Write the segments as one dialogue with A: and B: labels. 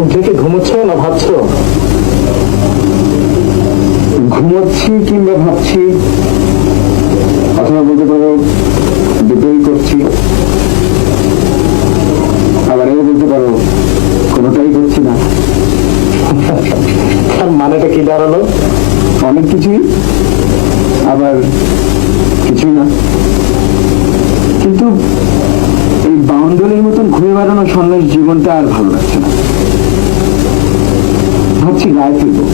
A: চোখ থেকে ঘুমোচ্ছ না ভাবছ?
B: ঘুমোচ্ছি কিংবা ভাবছি অথবা বলতে পারো দুটোই করছি। আবার এও বলতে পারো কোনোটাই করছি না।
A: তার মানেটা কি দাঁড়াল?
B: অনেক কিছুই আবার কিছুই না। কিন্তু এই বাউন্ডারির মতন ঘুরে বেড়ানো সন্ন্যাস জীবনটা আর ভালো লাগছে না। ভাবছি গায়ে ফিরবো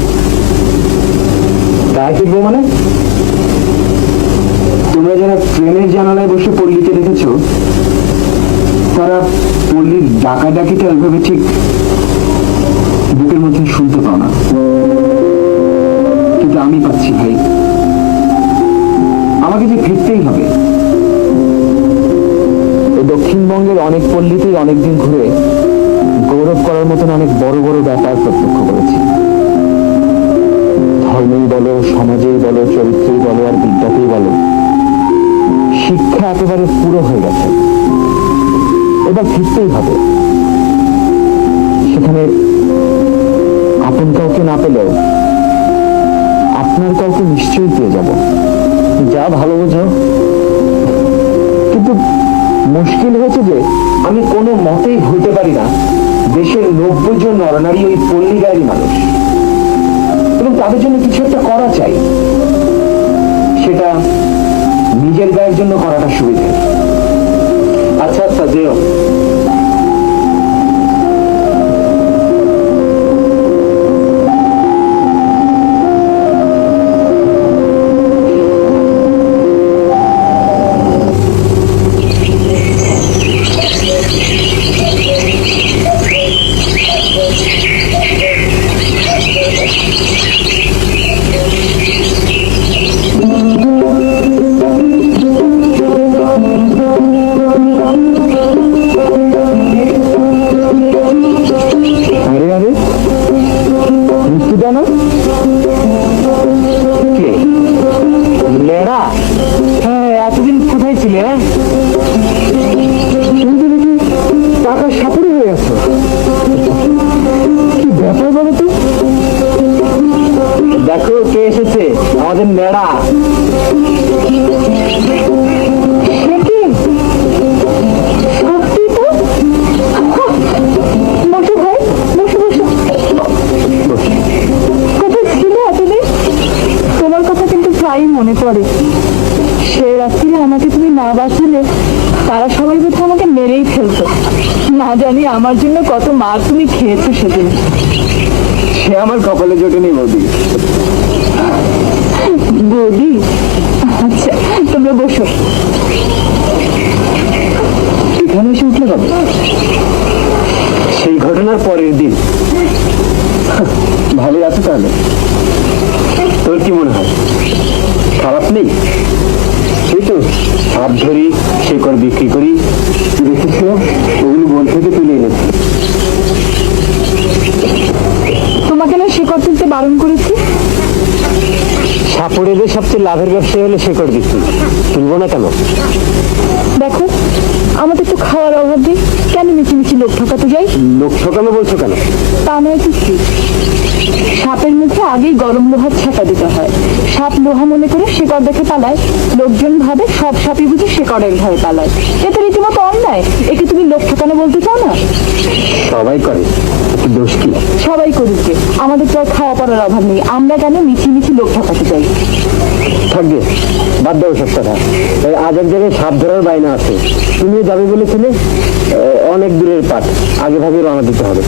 A: গায়ে ফিরবো মানে?
B: তোমরা যারা ট্রেনের জানালায় বসে পল্লীকে দেখেছ, তারা পল্লীর ডাকাডাকিটা ওইভাবে ঠিক বুকের মধ্যে শুনতে পাও না। কিন্তু আমি পাচ্ছি ভাই। আমাকে যে ফিরতেই হবে।
A: দক্ষিণবঙ্গের অনেক পল্লীতেই অনেকদিন ঘুরে করার মতন অনেক বড় বড় ব্যাপার প্রত্যক্ষ করেছি। ধর্মেই বলো, সমাজেই বলো, চরিত্রেই বলো, আর বিদ্যাতেই বলো, শিক্ষা একেবারে পুরো হয়ে গেছে। এবার ফিরতেই হবে। সেখানে আপন কাউকে না পেলেও আপনার কাউকে নিশ্চয়ই পেয়ে যাব। যা ভালো বোঝো। কিন্তু মুশকিল হয়েছে যে আমি কোনো মতেই ভুলতে পারি না। দেশের নব্বই জন নরনারী ওই পল্লী গায়ের মানুষ। এবং তাদের জন্য কিছু একটা করা চাই। সেটা নিজের গায়ের জন্য করাটা সুবিধা। আচ্ছা আচ্ছা যেও লেড়া হ্যাঁ এতদিন টাকা হয়ে ব্যাপার তো? দেখো কে এসেছে আমাদের নেড়া
C: কোথায় ছিল এতদিন তোমার কথা কিন্তু প্রায়ই মনে পড়ে। সে রাত্রিরে আমাকে তুমি না বাঁচালে তারা সবাই বোধ আমাকে মেরেই ফেলতো। না জানি আমার জন্য কত মার তুমি খেয়েছো সেদিন।
B: সে আমার কপালে জোটেনি বৌদি।
C: বৌদি
B: ভালোই আছো তাহলে?
A: তোর কি মনে হয়? খারাপ নেই? সেই তো হাত ধরি শেকড় বিক্রি করি।
B: দেখেছ? ওগুলো বন থেকে তুলে এনেছি।
C: তোমাকে না শিকড় তুলতে বারণ করেছি?
A: সাপড়েদের সবচেয়ে লাভের ব্যবসায়ী হলো শেকড় বিক্রি। তুলবো না কেন?
C: দেখো আমাদের তো খাওয়ার অভাব নেই কেন মিছিমিছি লোক ঠকাতে যাই?
A: লোক ঠকানো বলছো কেন?
C: তা নয় কি? সাপের মুখে আগেই গরম লোহার ছাতা দিতে হয়। সাপ লোহা মনে করে শিকড় দেখে পালায়। লোকজন ভাবে সব সাপই বুঝি শিকড়ের ভয়ে পালায়। এতে রীতিমতো অন্যায়? একে তুমি লোক ঠকানো বলতে চাও না?
A: সবাই করে। দোষ কি?
C: সবাই করুক আমাদের তো খাওয়া পড়ার অভাব নেই। আমরা কেন মিছি মিছি লোক ঠকাতে চাই?
A: থাকবে বাদ দাও সব কথা। আজ এক জায়গায় সাপ ধরার বাইনা আছে। তুমিও যাবে বলেছিলে? অনেক দূরের পাঠ। আগে ভাগে রওনা দিতে হবে।